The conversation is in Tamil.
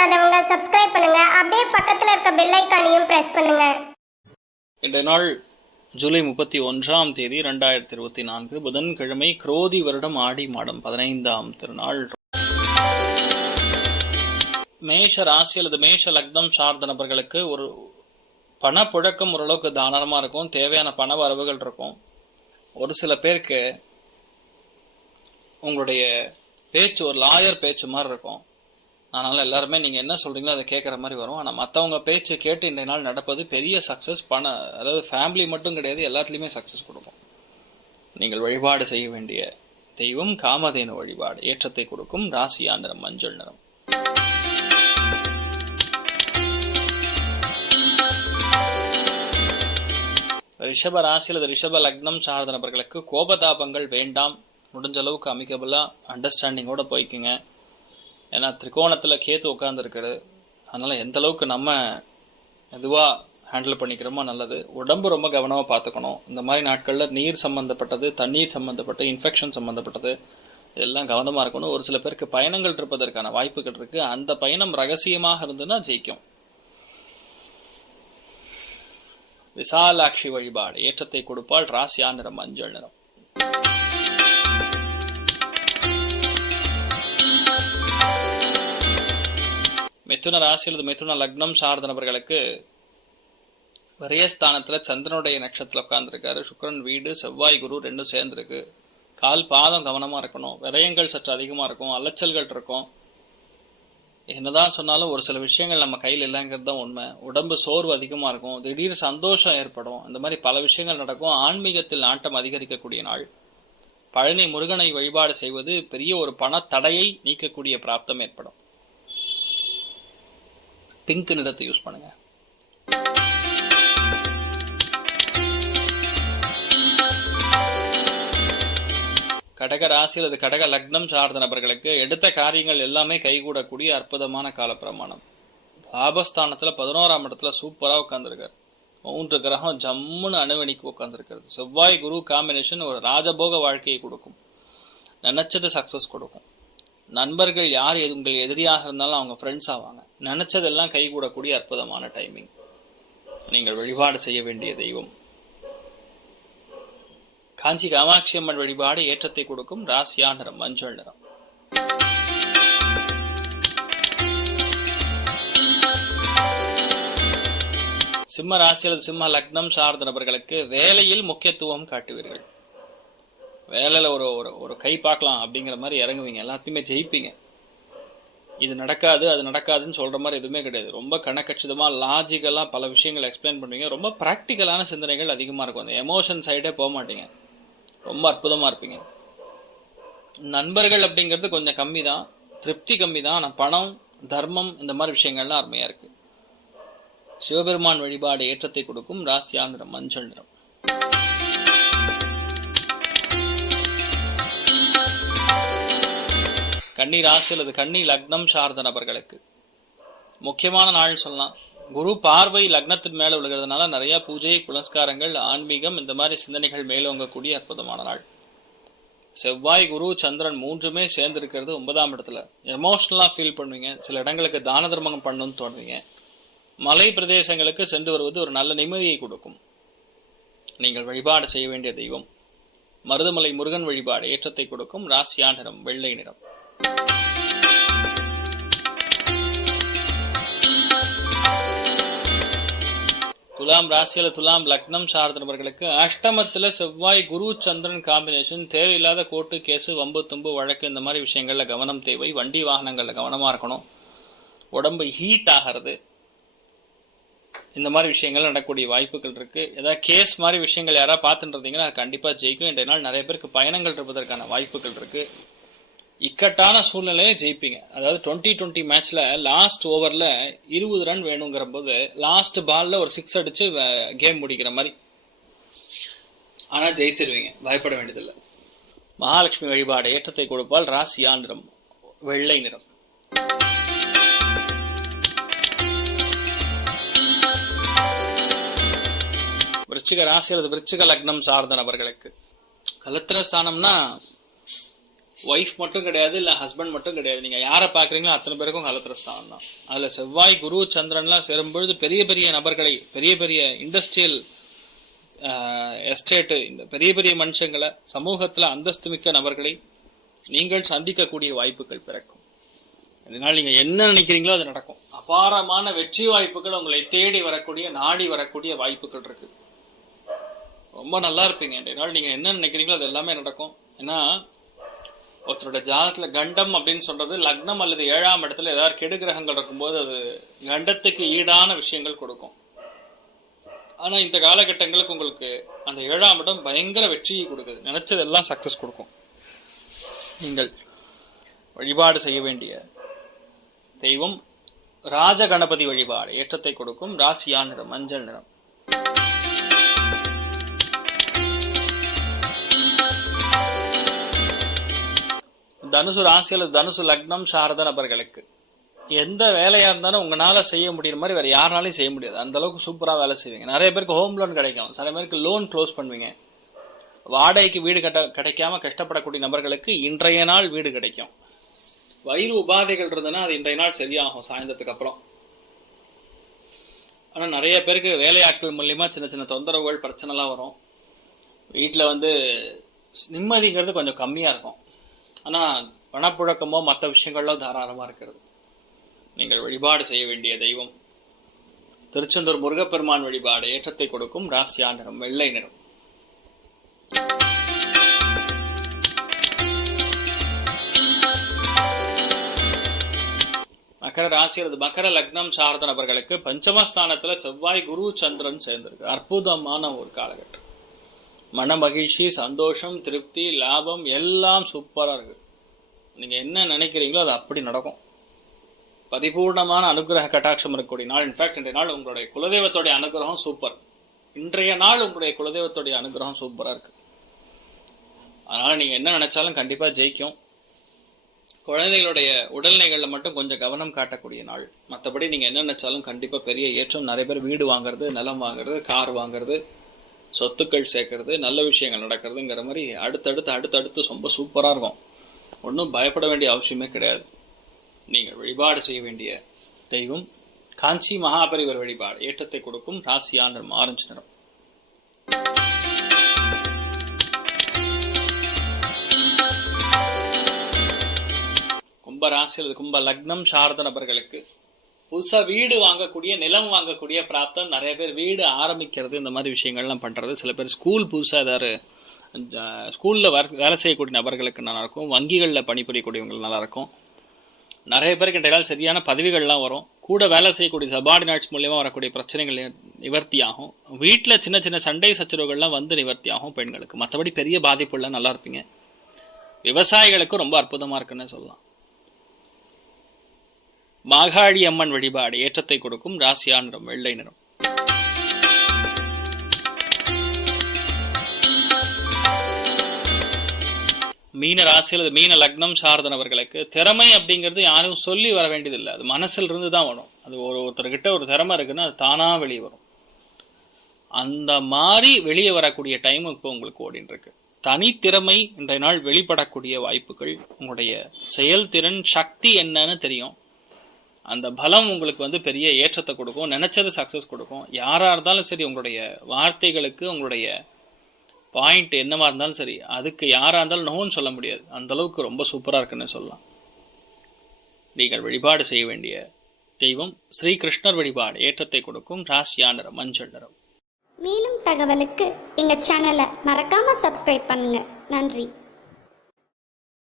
பண்ணாதவங்க சப்ஸ்கிரைப் பண்ணுங்க. அப்படியே பக்கத்துல இருக்க பெல் ஐகானையும் பிரஸ் பண்ணுங்க. இன்றைய நாள் ஜூலை 31ஆம் தேதி 2024 புதன்கிழமை, குரோதி வருடம் ஆடி மாதம் 15ஆம் திருநாள். மேஷ ராசி அல்லது மேஷ லக்னம் சார்ந்த நபர்களுக்கு ஒரு பணப்புழக்கம் ஓரளவுக்கு தாராளமாக இருக்கும். தேவையான பண வரவுகள் இருக்கும். ஒரு சில பேருக்கு உங்களுடைய பேச்சு ஒரு லாயர் பேச்சு மாதிரி இருக்கும். அதனால் எல்லாருமே நீங்கள் என்ன சொல்கிறீங்களோ அதை கேட்குற மாதிரி வரும். ஆனால் மற்றவங்க பேச்சு கேட்டு இன்றைய நாள் நடப்பது பெரிய சக்ஸஸ். அதாவது ஃபேமிலி மட்டும் கிடையாது, எல்லாத்துலேயுமே சக்ஸஸ் கொடுக்கும். நீங்கள் வழிபாடு செய்ய வேண்டிய தெய்வம் காமதேனு வழிபாடு. ஏற்றத்தை கொடுக்கும். ராசியா நிறம் மஞ்சள் நிறம். ரிஷப ராசி அல்லது ரிஷப லக்னம் சார்ந்த நபர்களுக்கு கோபதாபங்கள் வேண்டாம். முடிஞ்ச அளவுக்கு அமிக்கபிளாக அண்டர்ஸ்டாண்டிங்கோடு போய்க்குங்க. ஏன்னா திரிகோணத்தில் கேத்து உட்காந்துருக்குது. அதனால் எந்த அளவுக்கு நம்ம இதுவாக ஹேண்டில் பண்ணிக்கிறோமோ நல்லது. உடம்பு ரொம்ப கவனமாக பார்த்துக்கணும். இந்த மாதிரி நாட்களில் நீர் சம்மந்தப்பட்டது, தண்ணீர் சம்மந்தப்பட்ட இன்ஃபெக்ஷன் சம்மந்தப்பட்டது இதெல்லாம் கவனமாக இருக்கணும். ஒரு சில பேருக்கு பயணங்கள் இருப்பதற்கான வாய்ப்புகள் இருக்குது. அந்த பயணம் ரகசியமாக இருந்துன்னா ஜெயிக்கும். விசாலாட்சி வழிபாடு. ஏற்றத்தை கொடுப்பால். ராசியா நிறம் மஞ்சள் நிறம். மிதுன ராசி அல்லது மிதுன லக்னம் சார்ந்த நபர்களுக்கு விரயஸ்தானத்தில் சந்திரனுடைய நட்சத்திரத்தில் உட்கார்ந்துருக்காரு. சுக்கிரன் வீடு, செவ்வாய் குரு ரெண்டும் சேர்ந்துருக்கு. கால் பாதம் கவனமாக இருக்கணும். விரயங்கள் சற்று அதிகமாக இருக்கும். அலைச்சல்கள் இருக்கும். என்னதான் சொன்னாலும் ஒரு சில விஷயங்கள் நம்ம கையில் இல்லைங்கிறது தான் உண்மை. உடம்பு சோர்வு அதிகமாக இருக்கும். திடீர் சந்தோஷம் ஏற்படும். இந்த மாதிரி பல விஷயங்கள் நடக்கும். ஆன்மீகத்தில் நாட்டம் அதிகரிக்கக்கூடிய நாள். பழனி முருகனை வழிபாடு செய்வது பெரிய ஒரு பணத்தடையை நீக்கக்கூடிய பிராப்தம் ஏற்படும். பிங்க் நிறத்தை யூஸ் பண்ணுங்க. கடக ராசி அல்லது கடக லக்னம் சார்ந்த நபர்களுக்கு எடுத்த காரியங்கள் எல்லாமே கைகூடக்கூடிய அற்புதமான காலப்பிரமாணம். லாபஸ்தானத்தில் 11ஆம் இடத்துல சூப்பராக உட்காந்துருக்காரு. 3 கிரகம் ஜம்முன்னு அணுவணிக்கு உட்காந்துருக்கிறது. செவ்வாய் குரு காம்பினேஷன் ஒரு ராஜபோக வாழ்க்கையை கொடுக்கும். நினைச்சது சக்ஸஸ் கொடுக்கும். நண்பர்கள் யார் உங்கள் எதிரியாக இருந்தாலும் அவங்க ஃப்ரெண்ட்ஸ் ஆவாங்க. நினைச்சதெல்லாம் கைகூடக்கூடிய அற்புதமான டைமிங். நீங்கள் வழிபாடு செய்ய வேண்டிய தெய்வம் காஞ்சி காமாட்சி அம்மன் வழிபாடு. ஏற்றத்தை கொடுக்கும். ராசியா நிறம் மஞ்சள் நிறம். சிம்ம ராசி அல்லது சிம்ம லக்னம் சார்ந்த நபர்களுக்கு வேலையில் முக்கியத்துவம் காட்டுவீர்கள். வேலையில் ஒரு கை பார்க்கலாம் அப்படிங்கிற மாதிரி இறங்குவீங்க. எல்லாத்தையுமே ஜெயிப்பீங்க. இது நடக்காது அது நடக்காதுன்னு சொல்கிற மாதிரி எதுவுமே கிடையாது. ரொம்ப கணக்கச்சிதமாக லாஜிக்கலாக பல விஷயங்கள் எக்ஸ்பிளைன் பண்ணுவீங்க. ரொம்ப ப்ராக்டிக்கலான சிந்தனைகள் அதிகமாக இருக்கும். அந்த எமோஷன் சைடே போக மாட்டீங்க. ரொம்ப அற்புதமாக இருப்பீங்க. நண்பர்கள் அப்படிங்கிறது கொஞ்சம் கம்மி தான், திருப்தி கம்மி தான். ஆனால் பணம், தர்மம் இந்த மாதிரி விஷயங்கள்லாம் அருமையாக இருக்குது. சிவபெருமான் வழிபாடு. ஏற்றத்தை கொடுக்கும். ராசியா நிறம் மஞ்சள் நிறம். கன்னி ராசி அல்லது கன்னி லக்னம் சார்ந்த நபர்களுக்கு முக்கியமான நாள் சொல்லலாம். குரு பார்வை லக்னத்தின் மேலே விழுகிறதுனால நிறைய பூஜை புனஸ்காரங்கள், ஆன்மீகம் இந்த மாதிரி சிந்தனைகள் மேலோங்கக்கூடிய அற்புதமான நாள். செவ்வாய் குரு சந்திரன் 3மே சேர்ந்துருக்கிறது 9ஆம் இடத்துல. எமோஷ்னலாக ஃபீல் பண்ணுவீங்க. சில இடங்களுக்கு தான தர்மம் பண்ணணும்னு தோணுவீங்க. மலை பிரதேசங்களுக்கு சென்று வருவது ஒரு நல்ல நிம்மதியை கொடுக்கும். நீங்கள் வழிபாடு செய்ய வேண்டிய தெய்வம் மருதமலை முருகன் வழிபாடு. ஏற்றத்தை கொடுக்கும். ராசியா நிறம் வெள்ளை நிறம். துலாம் ராசியில துலாம் லக்னம் சார்ந்த நபர்களுக்கு அஷ்டமத்தில் செவ்வாய் குரு சந்திரன் காம்பினேஷன். தேவையில்லாத கோர்ட்டு கேஸு, வம்பு தும்பு வழக்கு இந்த மாதிரி விஷயங்கள்ல கவனம் தேவை. வண்டி வாகனங்கள்ல கவனமாக இருக்கணும். உடம்பு ஹீட் ஆகிறது. இந்த மாதிரி விஷயங்கள் நடக்கக்கூடிய வாய்ப்புகள் இருக்குது. ஏதாவது கேஸ் மாதிரி விஷயங்கள் யாராவது பார்த்துட்டு இருந்தீங்கன்னா அது கண்டிப்பாக ஜெயிக்கும். இன்றைய நாள் நிறைய பேருக்கு பயணங்கள் இருப்பதற்கான வாய்ப்புகள் இருக்குது. இக்கட்டான சூழ்நிலையை ஜெயிப்பீங்க. அதாவது 2020 மேட்ச்ல லாஸ்ட் ஓவரில் 20 ரன் வேணுங்கிற போது லாஸ்ட் பாலில் ஒரு 6 அடித்து கேம் முடிக்கிற மாதிரி. ஆனால் ஜெயிச்சிருவீங்க. பயப்பட வேண்டியதில்லை. மகாலட்சுமி வழிபாடு. ஏற்றத்தை கொடுப்பால். ராசியா நிறம் வெள்ளை நிறம். விருச்சிக ராசி அல்லது விருச்சிக லக்னம் சார்ந்த நபர்களுக்கு கலத்திர ஸ்தானம்னா ஒய்ஃப் மட்டும் கிடையாது, இல்லை ஹஸ்பண்ட் மட்டும் கிடையாது, நீங்கள் யாரை பார்க்குறீங்களோ அத்தனை பேருக்கும் கலத்திரஸ்தானம் தான். அதில் செவ்வாய் குரு சந்திரன்லாம் சேரும்பொழுது பெரிய பெரிய நபர்களை, பெரிய பெரிய இண்டஸ்ட்ரியல் எஸ்டேட்டு, இந்த பெரிய பெரிய மனுஷங்களை, சமூகத்தில் அந்தஸ்து மிக்க நபர்களை நீங்கள் சந்திக்கக்கூடிய வாய்ப்புகள் பிறக்கும். இதனால் நீங்கள் என்ன நினைக்கிறீங்களோ அது நடக்கும். அபாரமான வெற்றி வாய்ப்புகள் உங்களை தேடி வரக்கூடிய, நாடி வரக்கூடிய வாய்ப்புகள் இருக்கு. ரொம்ப நல்லா இருப்பீங்க. இதனால் நீங்கள் என்ன நினைக்கிறீங்களோ அது எல்லாமே நடக்கும். ஏன்னா ஒருத்தரோட ஜாதகத்துல கண்டம் அப்படின்னு சொல்றது லக்னம் அல்லது 7ஆம் இடத்துல ஏதாவது கெடுகிரகங்கள் இருக்கும்போது அது கண்டத்துக்கு ஈடான விஷயங்கள் கொடுக்கும். ஆனா இந்த காலகட்டங்களுக்கு உங்களுக்கு அந்த 7ஆம் இடம் பயங்கர வெற்றியை கொடுக்குது. நினைச்சதெல்லாம் சக்சஸ் கொடுக்கும். நீங்கள் வழிபாடு செய்ய வேண்டிய தெய்வம் ராஜ கணபதி வழிபாடு. ஏற்றத்தை கொடுக்கும். ராசியா நிறம் மஞ்சள் நிறம். தனுசு ராசி அல்லது தனுசு லக்னம் சார்ந்த நபர்களுக்கு எந்த வேலையா இருந்தாலும் உங்களால செய்ய முடியுற மாதிரி வேற யாருனாலையும் செய்ய முடியாது. அந்த அளவுக்கு சூப்பரா வேலை செய்வீங்க. நிறைய பேருக்கு ஹோம் லோன் கிடைக்கும், சில பேருக்கு லோன் க்ளோஸ் பண்ணுவீங்க. வாடகைக்கு வீடு கிடைக்காம கஷ்டப்படக்கூடிய நபர்களுக்கு இன்றைய நாள் வீடு கிடைக்கும். வயிறு உபாதைகள் இருந்ததுன்னா அது இன்றைய நாள் சரியாகும் சாயந்தரத்துக்கு அப்புறம். ஆனா நிறைய பேருக்கு வேலையாட்கள் மூலியமா சின்ன சின்ன தொந்தரவுகள், பிரச்சனைலாம் வரும். வீட்டில் நிம்மதிங்கிறது கொஞ்சம் கம்மியா இருக்கும். ஆனால் பணப்புழக்கமோ மற்ற விஷயங்களோ தாராளமாக இருக்கிறது. நீங்கள் வழிபாடு செய்ய வேண்டிய தெய்வம் திருச்செந்தூர் முருகப்பெருமான் வழிபாடு. ஏற்றத்தை கொடுக்கும். ராசியா நிறம் வெள்ளை நிறம். மகர ராசி அல்லது மகர லக்னம் சார்ந்த நபர்களுக்கு பஞ்சமஸ்தானத்துல செவ்வாய் குரு சந்திரன் சேர்ந்திருக்கு. அற்புதமான ஒரு காலகட்டம். மன மகிழ்ச்சி, சந்தோஷம், திருப்தி, லாபம் எல்லாம் சூப்பராக இருக்கு. நீங்கள் என்ன நினைக்கிறீங்களோ அது அப்படி நடக்கும். பரிபூர்ணமான அனுகிரக கட்டாட்சம் இருக்கக்கூடிய நாள். இன்ஃபேக்ட் இன்றைய நாள் உங்களுடைய குலதெய்வத்தோடைய அனுகிரகம் சூப்பர். இன்றைய நாள் உங்களுடைய குலதெய்வத்தோடைய அனுகிரகம் சூப்பராக இருக்கு. அதனால நீங்கள் என்ன நினைச்சாலும் கண்டிப்பாக ஜெயிக்கும். குழந்தைகளுடைய உடல்நிலைகளில் மட்டும் கொஞ்சம் கவனம் காட்டக்கூடிய நாள். மற்றபடி நீங்கள் என்ன நினைச்சாலும் கண்டிப்பாக பெரிய ஏற்றம். நிறைய பேர் வீடு வாங்குறது, நிலம் வாங்குறது, கார் வாங்குறது, சொத்துக்கள் சேர்க்கறது, நல்ல விஷயங்கள் நடக்கிறதுங்கிற மாதிரி அடுத்தடுத்து ரொம்ப சூப்பராக இருக்கும். ஒன்றும் பயப்பட வேண்டிய அவசியமே கிடையாது. நீங்கள் வழிபாடு செய்ய வேண்டிய தெய்வம் காஞ்சி மகாபரிவர் வழிபாடு. ஏற்றத்தை கொடுக்கும். ராசியா நிறம் ஆரஞ்சு நிறம். கும்ப ராசி அல்லது கும்ப லக்னம் சார்ந்த நபர்களுக்கு புதுசாக வீடு வாங்கக்கூடிய, நிலம் வாங்கக்கூடிய பிராப்தம். நிறைய பேர் வீடு ஆரம்பிக்கிறது, இந்த மாதிரி விஷயங்கள்லாம் பண்ணுறது. சில பேர் ஸ்கூல் புதுசாக ஏதாவது ஸ்கூலில் வேலை செய்யக்கூடிய நபர்களுக்கு நல்லாயிருக்கும். வங்கிகளில் பணிபுரியக்கூடியவங்களுக்கு நல்லாயிருக்கும். நிறைய பேருக்கு இன்றைய நாள் சரியான பதவிகள்லாம் வரும். கூட வேலை செய்யக்கூடிய சபார்டினேட்ஸ் மூலியமாக வரக்கூடிய பிரச்சனைகள் நிவர்த்தியாகும். வீட்டில் சின்ன சின்ன சண்டை சச்சரவுகள்லாம் நிவர்த்தியாகும் பெண்களுக்கு. மற்றபடி பெரிய பாதிப்புலாம் நல்லா இருப்பீங்க. விவசாயிகளுக்கு ரொம்ப அற்புதமாக இருக்குன்னு சொல்லலாம். மாகாளி அம்மன் வழிபாடு. ஏற்றத்தை கொடுக்கும். ராசியா நிறம் வெள்ளை நிறம். மீன ராசி அல்லது மீன லக்னம் சார்ந்தவர்களுக்கு திறமை அப்படிங்கிறது யாரும் சொல்லி வர வேண்டியதில்லை. அது மனசில் இருந்து தான் வரும். அது ஒருத்தர்கிட்ட ஒரு திறமை இருக்குன்னா அது தானா வெளியே வரும். அந்த மாதிரி வெளியே வரக்கூடிய டைம் இப்போ உங்களுக்கு ஓடின்னு இருக்கு. தனித்திறமை இன்றைய நாள் வெளிப்படக்கூடிய வாய்ப்புகள். உங்களுடைய செயல்திறன், சக்தி என்னன்னு தெரியும். அந்த பலம் உங்களுக்கு பெரிய ஏற்றத்தை கொடுக்கும். நினைச்சது சக்சஸ் கொடுக்கும். யாராக இருந்தாலும் சரி, உங்களுடைய வார்த்தைகளுக்கு, உங்களுடைய பாயிண்ட் என்னவா இருந்தாலும் சரி, அதுக்கு யாராக இருந்தாலும் நோன்னு சொல்ல முடியாது. அந்த அளவுக்கு ரொம்ப சூப்பராக இருக்குன்னு சொல்லலாம். நீங்கள் வழிபாடு செய்ய வேண்டிய தெய்வம் ஸ்ரீ கிருஷ்ணர் வழிபாடு. ஏற்றத்தை கொடுக்கும். ராசியா நிறம் மஞ்சள் நிறம். மேலும் தகவலுக்கு எங்க சேனலை மறக்காம சப்ஸ்கிரைப் பண்ணுங்க. நன்றி.